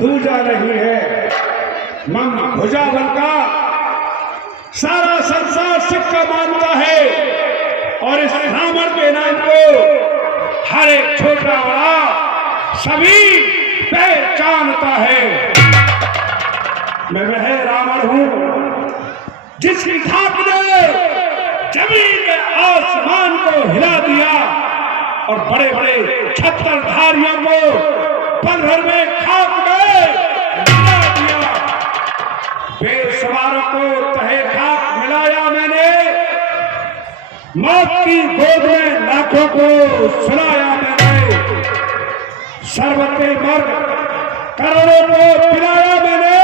दूजा नहीं है। मम भुजावल का सारा संसार सिक्का मानता है और इस रावण के नाम को हर एक छोटा बड़ा सभी पहचानता है। मैं वह रावण हूं जिसकी धाक ने जमीन में आसमान को हिला दिया और बड़े बड़े छत्तरधारियों को पल भर में खाक में मिला दिया। बेसवारों को तहे खाक मिलाया मैंने, मौत की गोद में लाखों को सुलाया मैंने, शरबते मर्द करोड़ों को पिलाया मैंने,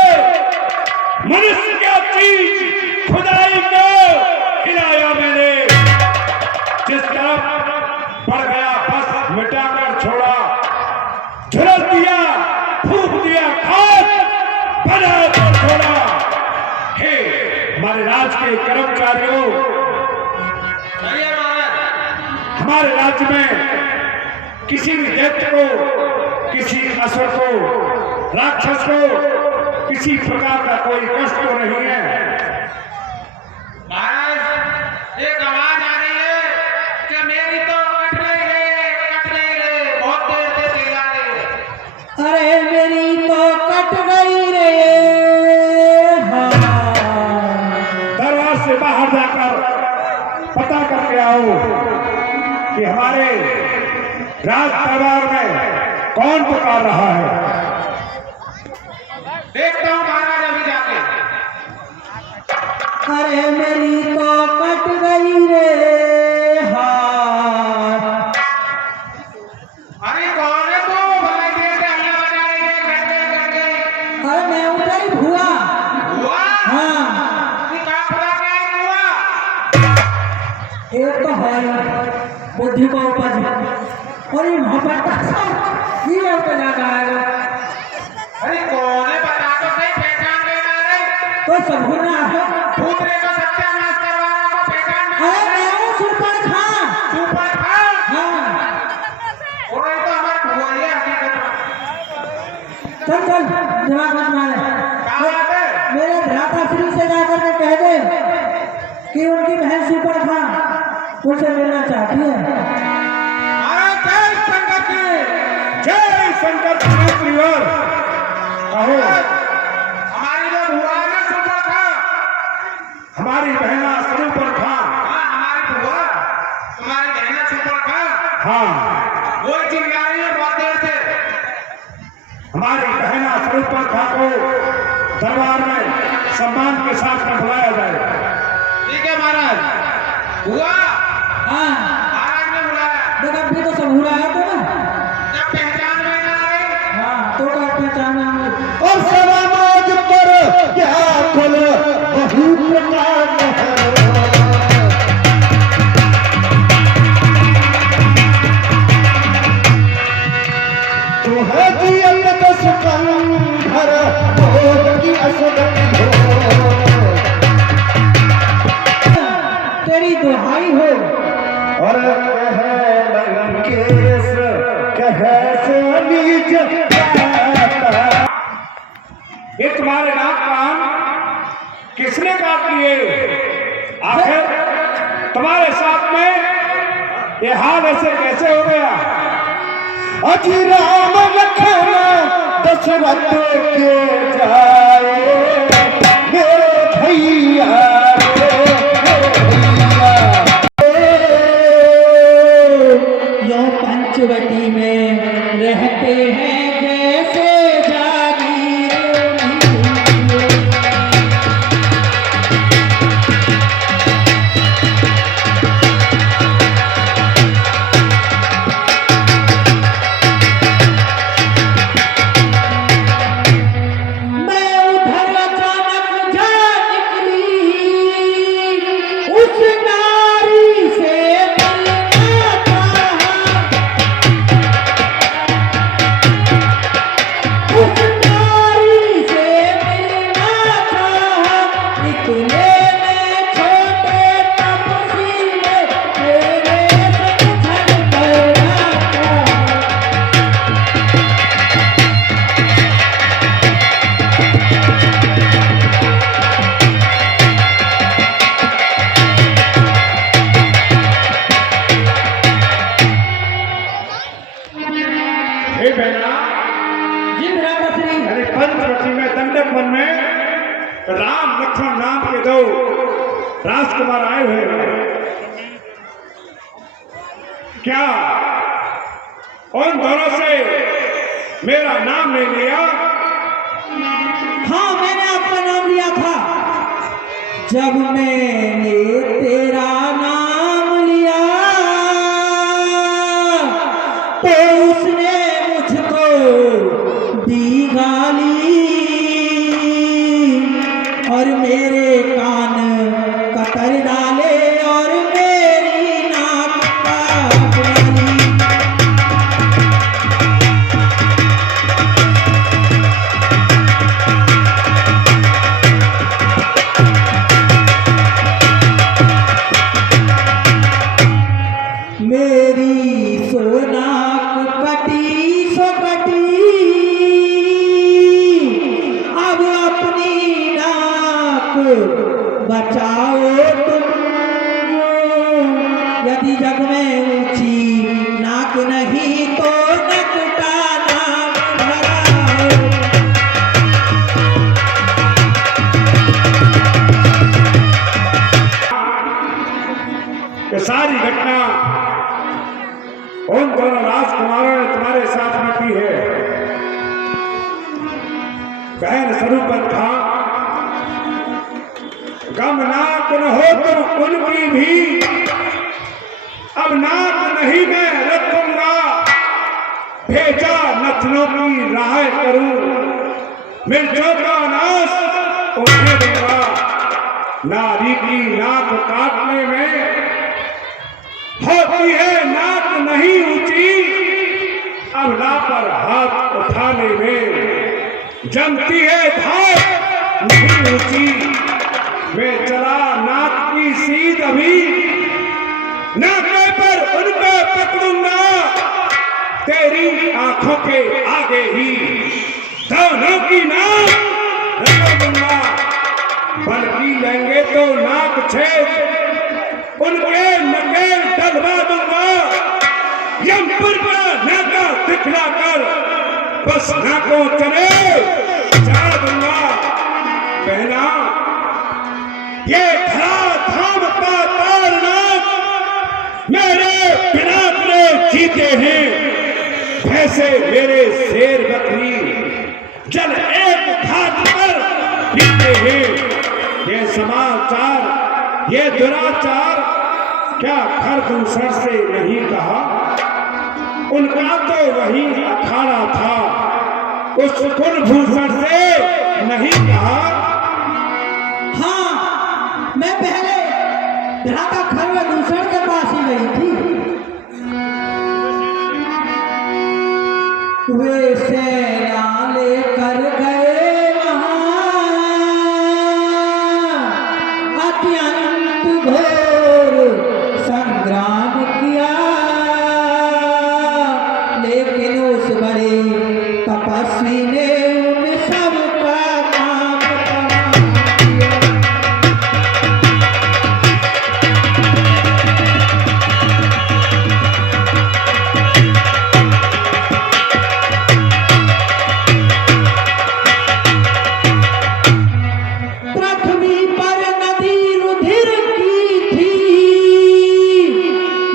मनुष्य क्या चीज खुदाई को खिलाया मैंने। जिस तरफ बढ़ गया बस मिटाकर छोड़ा, झुलस दिया फूंक दिया खाक बना कर छोड़ा। हे हमारे राज के कर्मचारियों, हमारे राज्य में किसी भी दैत्य को, किसी असुर को, राक्षस को किसी प्रकार का कोई कष्ट तो नहीं है। महाराज एक आवाज आ रही है कि मेरी तो कट गई रे, बहुत देर से चिल्ला रही है। अरे मेरी तो कट गई रे। हाँ। दरबार से बाहर जाकर पता करके आओ कि हमारे राज दरबार में कौन पुकार रहा है। देखता हूँ महाराज अभी जाके। अरे मेरी तो कट गई रे। हाँ। अरे कौन है तू? भलाई देर से हल्ला बजा रही है, कट गई। अरे मैं उधर ही हुआ। हुआ? हाँ। तू कहाँ खुला के आई हुआ? एक तो है बुद्धि को उपज और ये मोहब्बत का सब ये उपजा है। अरे कौन है बता तो सही, पहचान लेना रे। तो सब होना है। दूसरे का सत्यानाश करवाना को पहचान लेना। अरे मैं हूँ सुपर खान। सुपर खान? हाँ। और ये तो हमारे भुआ है हकीकत में। चल चल दिमाग मत मारे। कहाँ बात है? मेरे भ्राता श्री से जाकर के कह दे कि उनकी बहन सुपर खान उनसे मिलना चाहती है। अरे जय शंकर की। जय शंकर त्रिवर। कहो हमारी जो भुआ है ना सुपर खान, हमारी बहना स्वरूपर खान। हाँ हमारी भुआ, तुम्हारी बहना सुपर खान, हाँ वो चिल्ला रही है बहुत देर से। हमारी बहना स्वरूपर खान को दरबार में सम्मान के साथ में बुलाया जाए। ठीक है महाराज। हुआ? हाँ महाराज ने बुलाया। देख अभी तो सब हुआ है तो ना। जब पहचान में ना आए हाँ तो क्या पहचाना और समाज पर क्या फल बहु प्रकार है। तो है जियत दस कंधर भोग की असरत हो। तेरी दुहाई हो। और कहे लंकेश कहे से नीच जाता। ये तुम्हारे नाक कान किसने काट लिए? आखिर तुम्हारे साथ में ये हाल ऐसे कैसे हो गया? अजी राम लखन दशरथ के जाए मेरे भैया। पंचवटी में रहते हैं जैसे जागीर। मैं अरे पंचवटी में दंडक वन में राम लक्ष्मण नाम के दो राजकुमार आए हुए हैं। क्या उन दोनों से मेरा नाम नहीं लिया? हाँ, मैंने आपका नाम लिया था। जब मैंने तेरा नाम लिया तो उसने मुझको दी गाली और मेरे कान कतर डाले और मेरी नाक काट डाली। मेरी सोनाक कटी सो कटी, अब अपनी नाक बचाओ तुम। यदि जग में ऊंची नाक नहीं तो नकटा नाक भराओ। कि सारी घटना उन दोनों राजकुमारों ने तुम्हारे साथ में की है। बहन स्वरूपन था, गम नाक न हो तुम उनकी भी, अब नाक नहीं मैं रखूंगा, भेजा नथनों की राह करूं, मिर्चों का नाश उन्हें दूंगा। नारी की नाक काटने में होती है नाक नहीं ऊंची, अब ला पर हाथ उठाने में जमती है धार नहीं ऊंची। मैं चला नाक की सीध अभी, नाके पर उनको पकड़ूंगा, तेरी आंखों के आगे ही दोनों की नाक रगड़ दूंगा। बल्कि लेंगे तो नाक छेद उनके नकेल डलवा दूंगा। यमपुर का नाका दिखला कर बस नाकों चले जा दूंगा। पहना ये खड़ा थाम का तारनाक मेरे बिना अपने जीते हैं, भैंसे मेरे शेर बकरी जल एक घाट पर जीते हैं। ये समाचार ये दुराचार क्या घर दूसर से नहीं कहा? उनका तो वही अखाड़ा था, उस कुलभूषण से नहीं कहा। हाँ, मैं पहले भ्राता खरवा दूसर के पास ही गई थी। वे सेना लेकर गए वहाँ, अत्यंत घोर संग्राम किया, लेकिन उस बड़े तपस्वी ने उन सबका काम किया। पृथ्वी पर नदी रुधिर की थी,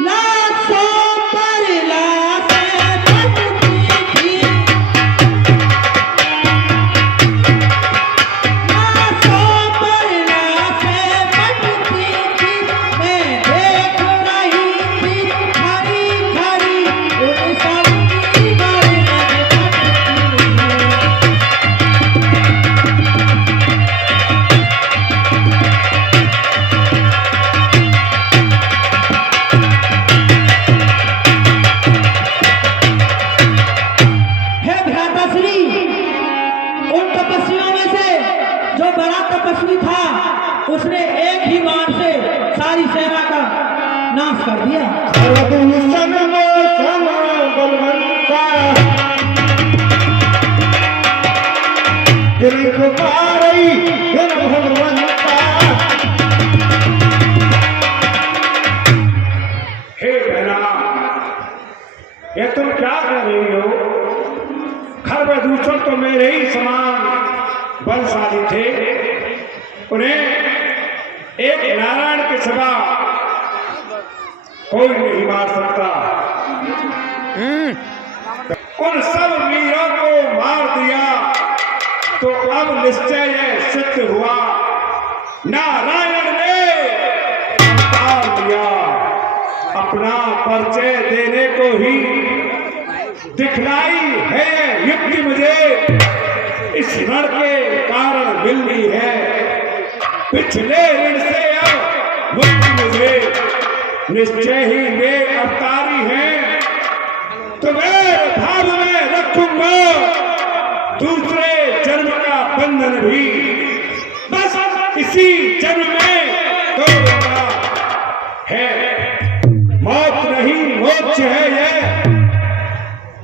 लाशों पर लाशें बहती थी, लाशों पर लाशें बहती थी। मैं देख रही थी खड़ी खड़ी उन सब की गर्दन कटती हुई। हे भ्राताश्री, उन तपस्वियों में से जो बड़ा तपस्वी था उसने एक ही बाण से सारी सेना का नाश कर दिया। हे बहना, ये तुम क्या कर रही हो? सर्वदूषण तो मेरे ही समान बलशाली थे, उन्हें एक नारायण के सिवा कोई नहीं मार सकता। उन सब वीरों को मार दिया तो अब निश्चय यह सिद्ध हुआ, नारायण ने अवतार लिया। अपना परिचय देने को ही दिखलाई है युक्ति मुझे, इस ऋण के कारण मिलनी है, पिछले ऋण से अब मुक्ति मुझे। निश्चय ही वे अवतारी हैं, तुम्हें भाव में रखूंगा दूसरे जन्म का बंधन भी, बस इसी जन्म में तोड़ना है। मौत नहीं मोक्ष है ये,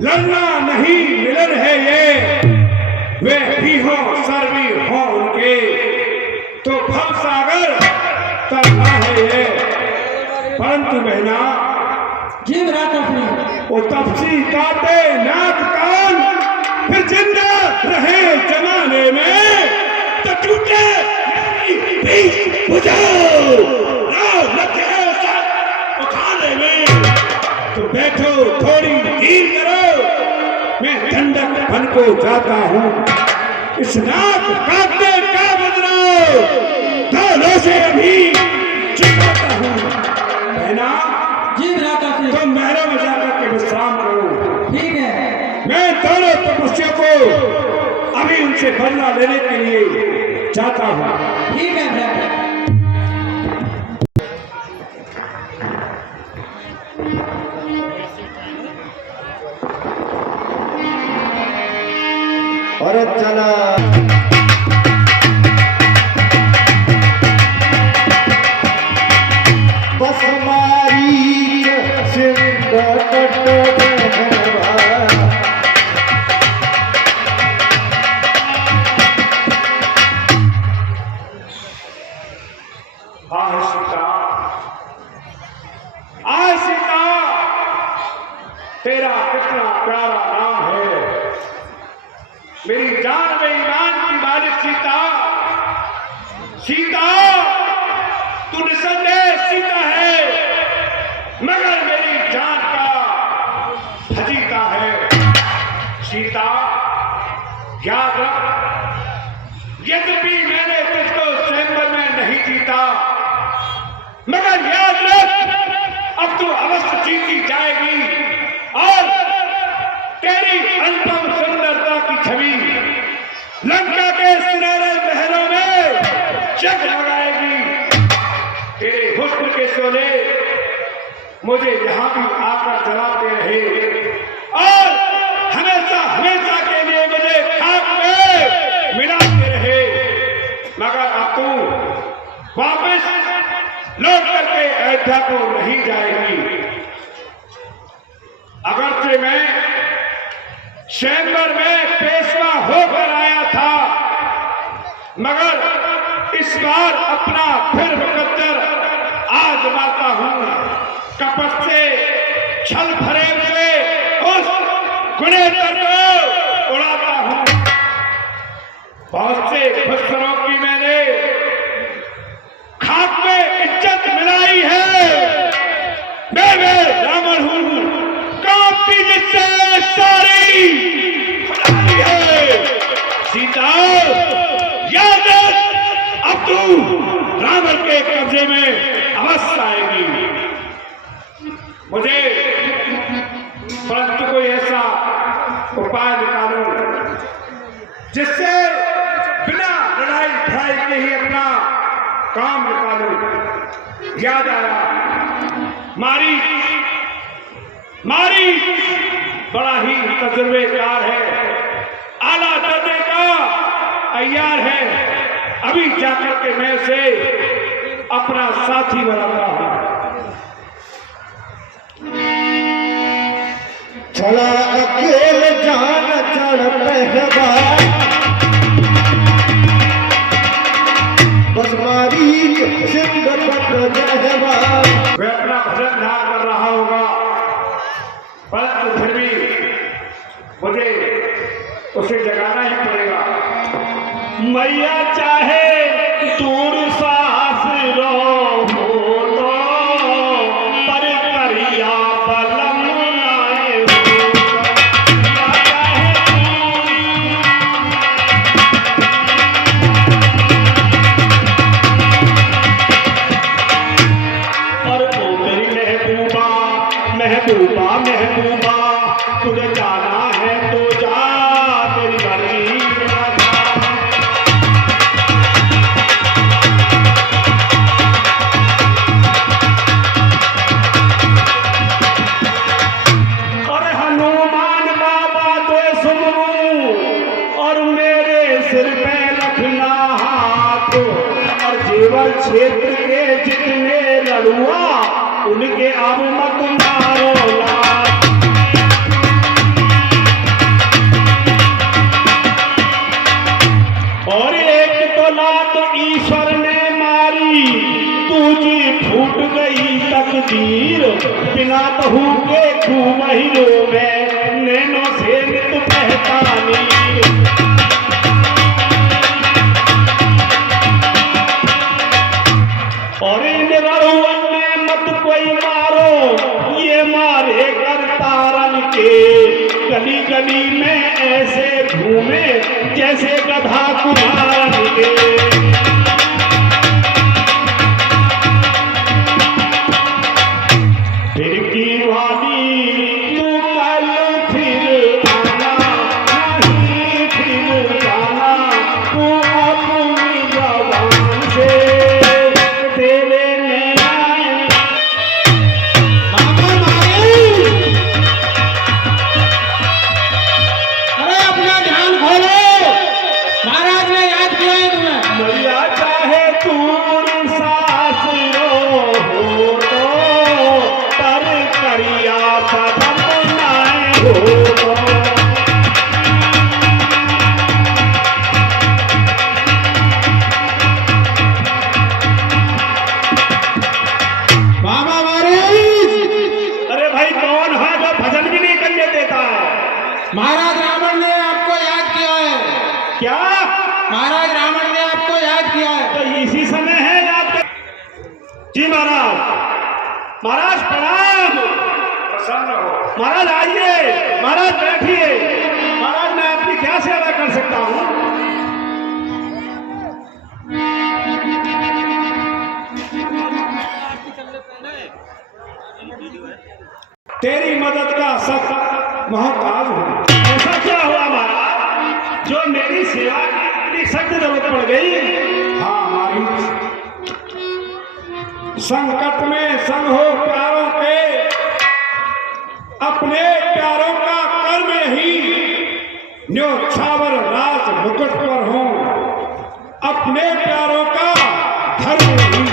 लड़ना नहीं मिलन है ये, वे भी हो सर्वी हो उनके तो भव सागर तरना है ये। परंतु बहना जी भ्राताश्री, वो तपसी काटे नाक कान, फिर जिंदा रहे जमाने में तो टूटे बुझाओ उठाने में। तो बैठो थोड़ी ढील करो, मैं ठंडक बन को जाता हूँ, इस नाक काटने का बदलाव दोनों से अभी चुकाता हूँ। बहना जी भ्राताश्री, तुम मेरा में जाकर के विश्राम करो, ठीक है। मैं दोनों तपस्या को अभी उनसे बदला लेने के लिए जाता हूँ। ठीक है भ्राता। और चला बस मारी सिंध सीता, तेरा कितना प्यारा नाम है, मेरी जान में ईमान की मालिक सीता। सीता तू निसंदेह सीता है, मगर मेरी जान का फजीता है। सीता याद रख, यद्यपि मैंने तुझको स्वयंवर में नहीं जीता, मगर याद रख अब तू अवश्य जीती जाएगी और तेरी अनुपम सुंदरता की छवि लंका के सुनहरे महलों में जगमगाएगी। तेरे हुस्न के शोले मुझे यहाँ भी आकर जलाते रहे और हमेशा हमेशा के लिए मुझे खाक में मिलाते रहे, मगर अब तू वापस लौट करके अयोध्या को नहीं जाएगी। अगरचे मैं स्वयंवर में पेशवा होकर आया था, मगर इस बार अपना फिर मुकद्दर आजमाता हूँ। कपट से, छल फरेब से उस गुनहगार को उड़ाता हूँ। बहुत से खुसरों की मैंने खाक में इज्जत मिलाई है, मैं रावण हूँ, कांपती जिससे सारी खुदाई है। सीता याद रख, अब तू रावण के कब्जे में अवश्य आएगी। मुझे परंतु कोई ऐसा उपाय निकालो जिससे बिना लड़ाई भड़ाई के ही अपना काम निकालो। याद आया, मारी बड़ा ही तजुर्बेकार है, आला दर्जे का अय्यार है, अभी जाकर के मैं उसे अपना साथी बनाता हूं। चला अकेले जान चढ़ पहवा, बस मारी सिंध पट जहवा। वह अपना भजन ध्यान कर रहा होगा, परंतु फिर भी मुझे मैया चाहे दूर सास रहो तो पर करिया बलम आए हो। मैया चाहे और ओ मेरी महबूबा महबूबा महबूबा तुझे जाना है तो जा तेरी मर्जी राजा। और हनुमान बाबा तो सुनू और मेरे सिर पे रखना हाथ और जेवर क्षेत्र के जितने लड़ुआ उनके अब मत मारो लात। और एक तो लात ईश्वर ने मारी तुझी फूट गई तकदीर बिना बहू के खूब हीरो में नैनो से नित पहचानी। और इन रड़ुअन में मत कोई मारो ये मारे कर तारन के गली गली में ऐसे घूमे जैसे गधा कुमारन के। फिर की वाली तू कल फिर आना नहीं फिर जाना तू अपनी जबान से तेरे अरे अपना ध्यान खोलो, महाराज ने याद किया है तुम्हें। मैया चाहे दूर सास हो तो पर करिया बदम नाए हो। बाबा महाराज, अरे भाई कौन है जो भजन भी नहीं करने देता है? महाराज रावण ने आपको याद किया है। क्या महाराज रावण ने आपको याद किया है। तो इसी समय है याद कर। जी महाराज, महाराज प्रणाम। प्रसन्न हो महाराज, आइए महाराज बैठिए। महाराज मैं आपकी क्या सेवा कर सकता हूँ? तेरी मदद का सख्त मोहताज हूँ। ऐसा क्या हुआ महाराज जो मेरी सेवा की इतनी सख्त जरूरत पड़ गई? हाँ हमारी संकट में संग हो प्यारों के, अपने प्यारों का कर्म ही न्योछावर राज मुकुट पर हूँ। अपने प्यारों का धर्म ही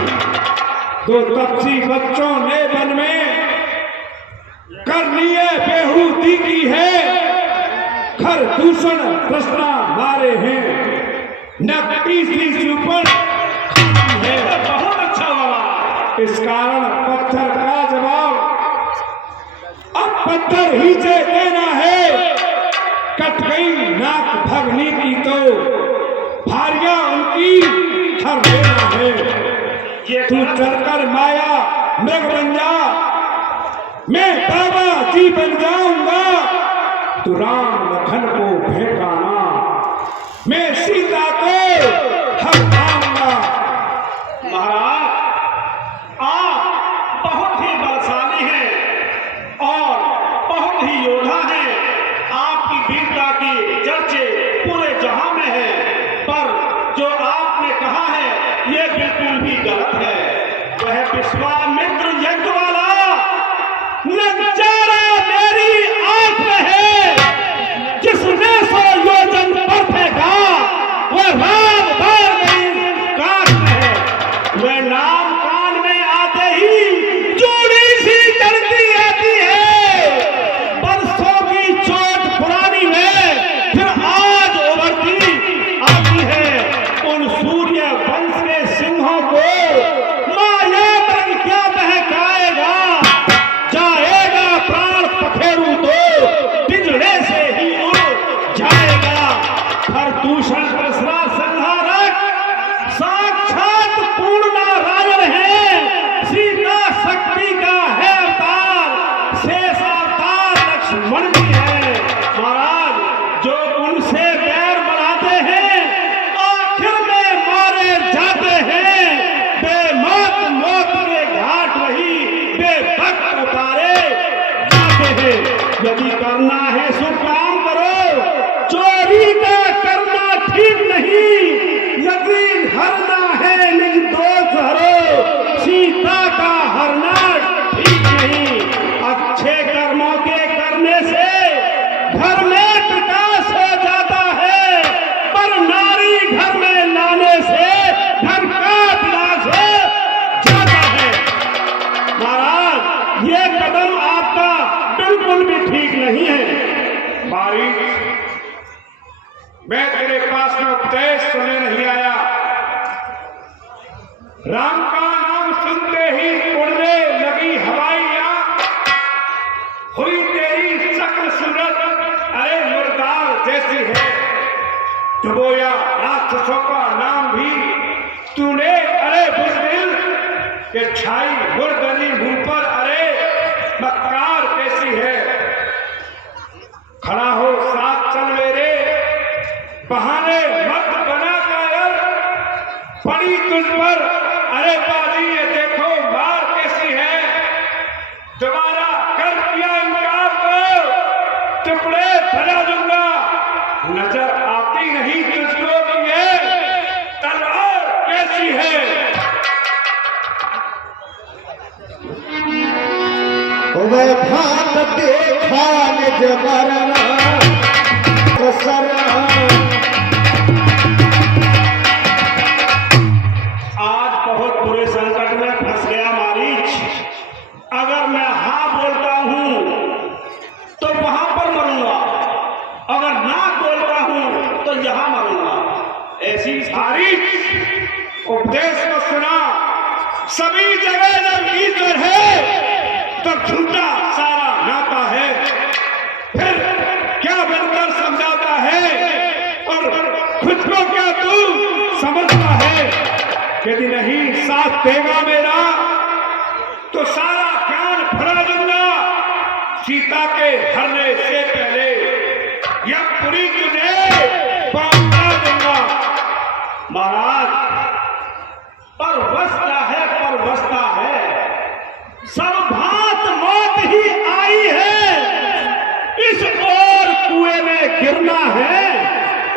दो तपसी बच्चों ने वन में कर लिए बेहूदी की है। घर दूषण तृष्णा मारे हैं न तीसरी सुपन है। बहुत अच्छा हुआ। इस कारण पत्थर का जवाब अब पत्थर ही से देना है। कट गई नाक भगनी की तो भारिया उनकी हर देना है। ये तू चलकर माया मृग बन जा, मैं बाबा जी बन जाऊंगा। तू राम लखन को फेंकाना, मैं सीता को हटाऊंगा। महाराज आप बहुत ही बलशाली हैं और बहुत ही योद्धा हैं। आपकी वीरता की चर्चे पूरे जहां में है, पर जो आपने कहा है ये बिल्कुल भी गलत है। वह विश्वामित्र यज्ञ वाला नजारा मेरी आंख में है। जिसने 100 योजन पर फेंका वह राम बार मेरी काट में है। वह नाम कान में आते ही चूड़ी सी चढ़ती आती है। बरसों की चोट पुरानी में फिर आज उभरती आती है। उन सूर्य वंश के सिंहों को माया मृग क्या बहकाएगा। जाएगा प्राण पखेरु तो पिंजड़े से ही उड़ जाएगा। हर दूषण प्रसरा संघा यदि करना है सो काम करो, चोरी का करना ठीक नहीं। यदि हरना है निज दोष हरो, सीता का हरना ठीक नहीं। अच्छे कर्मों के करने से घर में प्रकाश हो जाता है, पर नारी घर में लाने से घर का विनाश हो जाता है। महाराज, ये कदम आपका बिल्कुल भी ठीक नहीं है। बारिश, मैं तेरे पास में उपदेश सुनने नहीं आया। राम का नाम सुनते ही उड़ने लगी हवाइयां, हुई तेरी शक्ल सूरत अरे मुर्दार जैसी है। डुबोया राक्षसों का नाम भी तूने अरे बुज़दिल के छाई मुर्दनी मुंह पर अरे मक्कार कैसी है। खड़ा हो साथ चल मेरे, बहाने मत बना कायर, पड़ी तुझ पर अरे बाजी ये देखो मार कैसी है। दोबारा कर दिया इनकार तो टुकड़े भरा दूंगा, नजर आती नहीं तुझको कि ये तलवार कैसी है। वह भात देखा निज मरना कसरना। आज बहुत बुरे संकट में फंस गया मारीच। अगर मैं हाँ बोलता हूं तो वहां पर मरूंगा, अगर ना बोलता हूं तो यहां मरूंगा। ऐसी मारीच, उपदेश को सुना। सभी जगह जब ईश्वर है तो झूठा सारा नाता है। फिर क्या बनकर समझाता है और खुद को क्या तू समझता है। यदि नहीं साथ देगा मेरा तो सारा ज्ञान भरा दूंगा। सीता के हरने से पहले यह पूरी तुझे पहुंचा दूंगा। महाराज, परवसता है, परवसता है, सब भांत मौत ही आई है। इस ओर कुएं में गिरना है,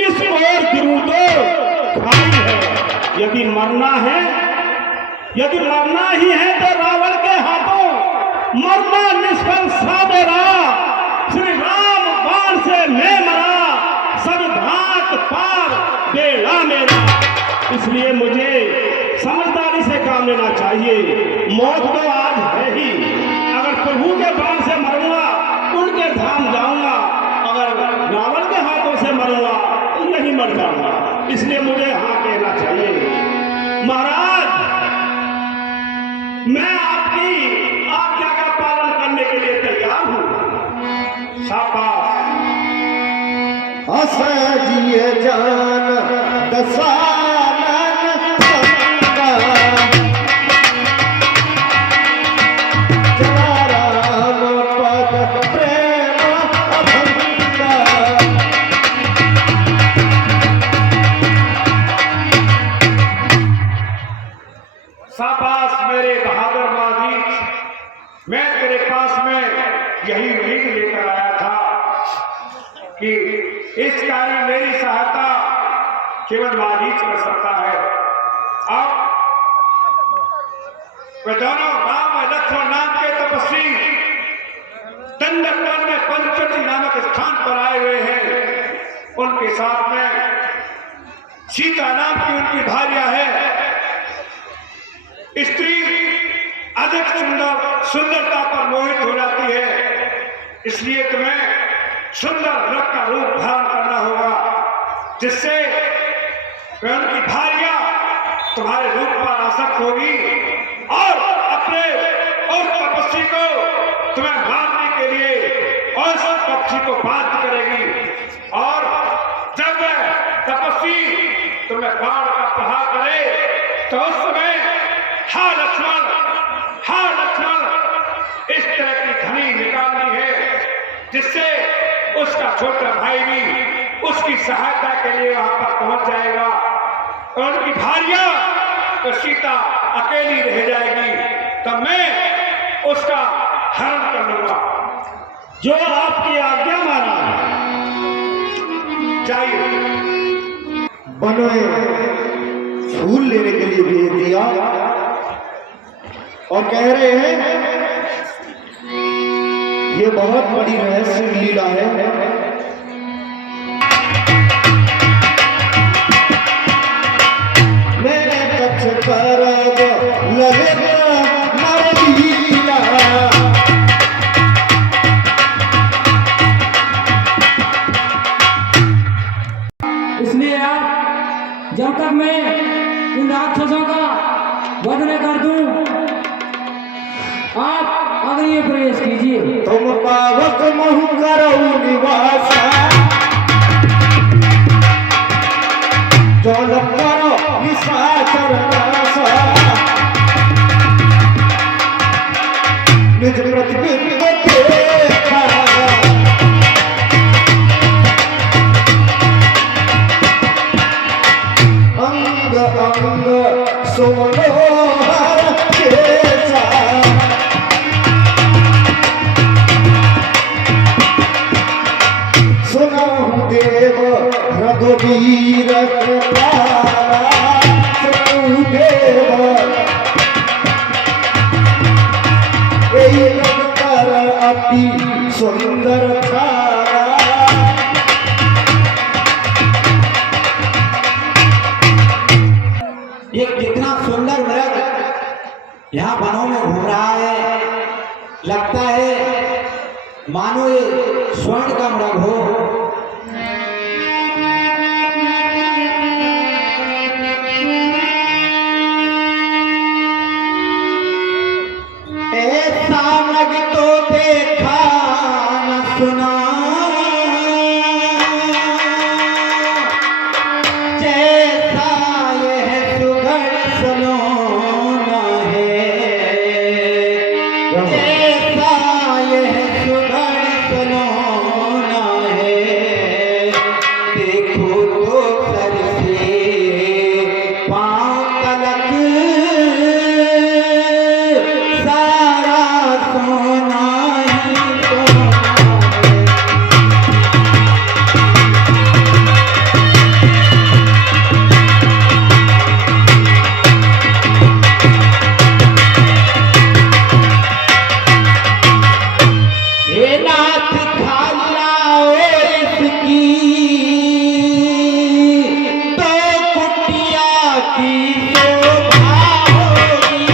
इस ओर गिरूं तो खाई है। यदि मरना है, यदि मरना ही है तो रावण के हाथों मरना निष्फल सा मेरा। श्री राम बाण से मैं मरा, सब भांत पार बेड़ा मेरा। इसलिए मुझे समझदारी से काम लेना चाहिए। मौत तो आज है ही, अगर प्रभु के बाण से मरूंगा उनके धाम जाऊंगा, अगर रावण के हाथों से मरूंगा तो यही मर जाऊंगा। इसलिए मुझे हाँ कहना चाहिए। महाराज, मैं आपकी आज्ञा का पालन करने के लिए तैयार हूं। शाबाश। असजिए जान दसानन संगा, जरा राम पद प्रेम अभंगा। शाबाश मेरे बहादुर माजीज, मैं तेरे पास में यही उम्मीद लेकर आया था कि इस कार्य मेरी सहायता केवल माजीज कर सकता है। अब वे दोनों राम और लक्ष्मण नाम के तपस्वी दंडक में पंचवटी नामक स्थान पर आए हुए हैं। उनके साथ में सीता नाम की उनकी भार्या है। स्त्री अधिक सुंदरता पर मोहित हो जाती है, इसलिए तुम्हें सुंदर रथ का रूप धारण करना होगा, जिससे उनकी भार्या तुम्हारे रूप पर आसक्त होगी और अपने उस तपस्वी को तुम्हें मारने के लिए और उस पक्षी को बाध्य करेगी। और जब वह तपस्वी तुम्हें बाण का प्रहार करे तो उस समय हा लक्ष्मण, हा लक्ष्मण इस तरह की ध्वनि निकालनी है, जिससे उसका छोटा भाई भी उसकी सहायता के लिए वहां पर पहुंच जाएगा और उनकी भार्या तो सीता अकेली रह जाएगी। तब मैं उसका हरण कर लूंगा। जो आपकी आज्ञा माना। जाइए। वन में फूल लेने के लिए भेज दिया और कह रहे हैं ये बहुत बड़ी रहस्य लीला है। मेरे कच्छ पर लगे लीला, इसलिए आप जब तक मैं उन राक्षसों का वध न कर दूं, आप अग्नि प्रवेश कीजिए। तुम पावक महु करो निवासा, चल करो निशाचर नासा, निज प्रतिबिंब देखा, अंग अंग सोनोहर केसा, सुनाहु देव रघुवीर कृपाला, सुनाहु देव यही रघुकर अति सुंदर थारा। ये कितना सुंदर मृग यहाँ वनों में घूम रहा है। लगता है मानो ये स्वर्ण का मृग हो। ऐसा मृग तो देखा न सुना, जैसा यह सुघड़ सलोना है, जैसा यह सुघड़ सलोना है। देखो तो सर से पाँव तलक सारा सोना ही सोना है। हे नाथ खालाओ इसकी तो कुटिया की शोभा होगी,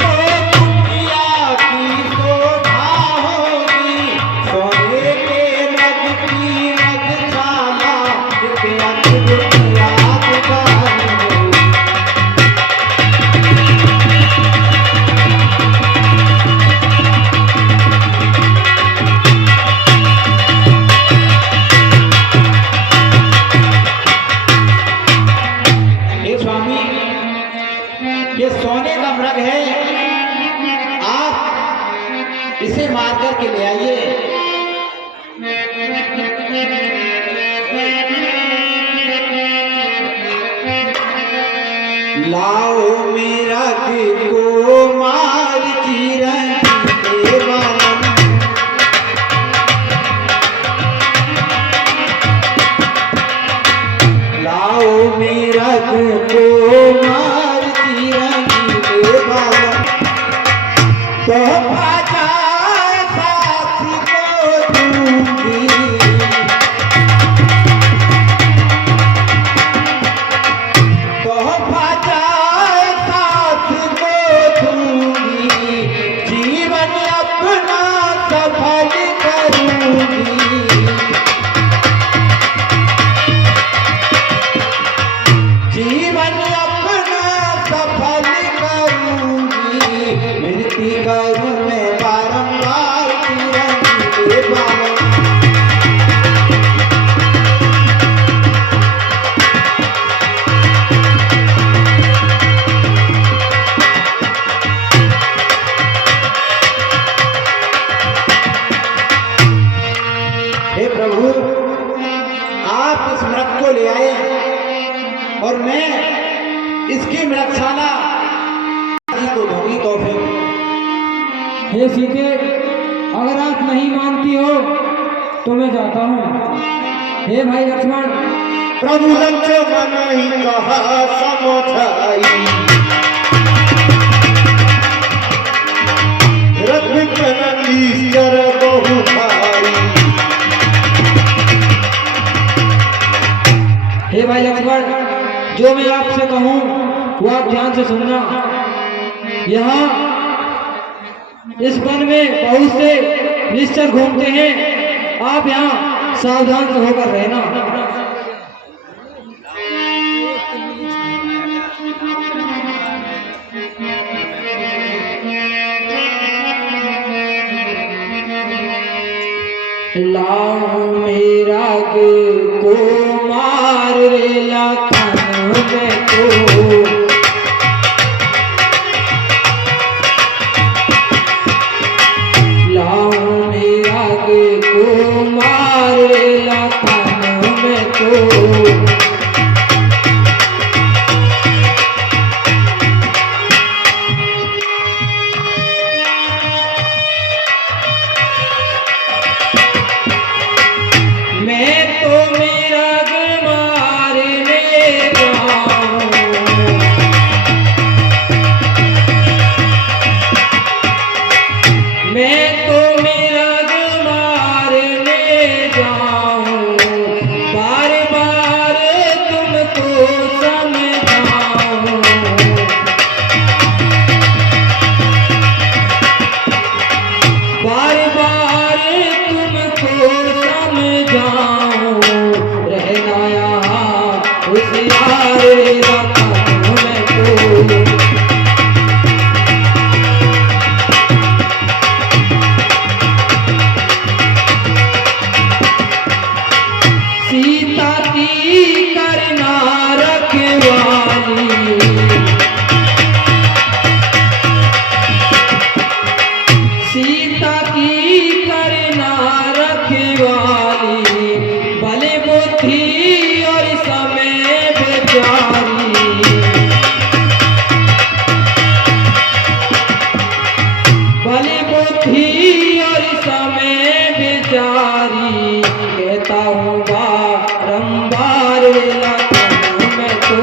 तो कुटिया की शोभा होगी। सोने के रग की रगशाला एक अद्भुत यादगार होगी। हे स्वामी, ये सोने का मृग है, आप इसे मार करके ले आइए। लाओ मेरा को मार चिरंजीव देवानंद, लाओ मेरा को मार चिरंजीव देवानंद। तो भाजा सास को दूंगी, तो भाजा सास को दूंगी। जीवन अपना सफल करूंगी, जीवन अपना सफल करूंगी। मृत्यु करूं मैं बारंबार चिरंजीव देवानंद। हे प्रभु, आप इस मृग को ले आए और मैं इसकी मृगशाला जी को दूंगी। तो फिर हे सीते, अगर आप नहीं मानती हो तो मैं जाता हूँ। हे भाई लक्ष्मण, प्रभु लक्ष्मण ही कहा समझाई, रघुपति ईश्वर बहु भाई। हे भाई लक्ष्मण, जो मैं आपसे कहूँ वो आप ध्यान से सुनना। यहाँ इस वन में बहुत से निश्चर घूमते हैं, आप यहाँ सावधान से होकर रहना। लाओ मेरा को मार रे लखन में को, लाओ मेरा को मार रे लखन में को। मैं तो मेरा मारने जाऊं, मैं तो मेरा मारने जाऊं, बार बार तुमको समझाऊं, बार बार तुमको समझाऊं, रहना यहाँ होशियार रखूं मैं को। सीता की करना रखवाली, सीता की करना रखवाली, भले बुद्धि और समय बेचारी, भले बुद्धि और समय बेचारी, कहता हूँ बारंबार लखन में तो,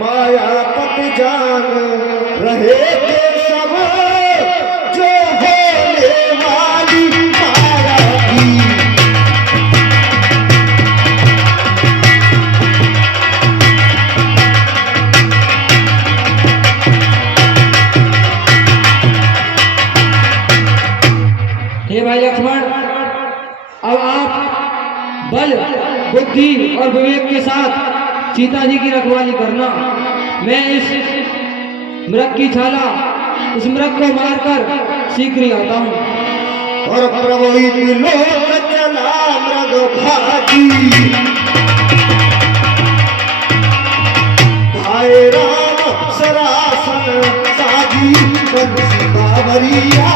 मायापत जान रहे थे सब, जो होने वाली माया थी। हे भाई लक्ष्मण, अब आप बल, बुद्धि और विवेक के साथ सीता जी की रखवाली करना। मैं इस मृग की छाला, इस मृग को मारकर शीघ्र ही आता हूँ। और प्रभु लोक चला मृग भागी, भाई राम सरासन साजी, बंसी बाबरिया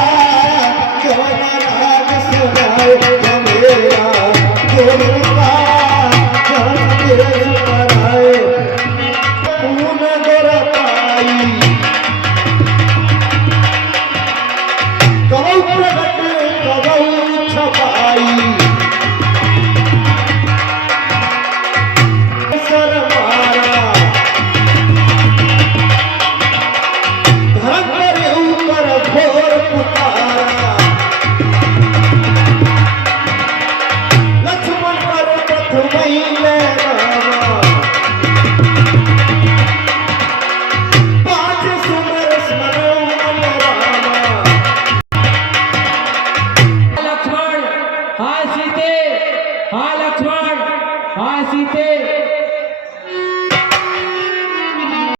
क्यों नाराज सुनाए मेरा गोरबा कराए, पून गोरपाई कबू प्रगट कबू छपाई, सर मारा धर्म के ऊपर घोर पुकारा, लक्ष्मण पर प्रथमई ले रामा, पाँच सुमर स्मरो मन रामा। लक्ष्मण, हाय सीते, हाय लक्ष्मण, हाय सीते।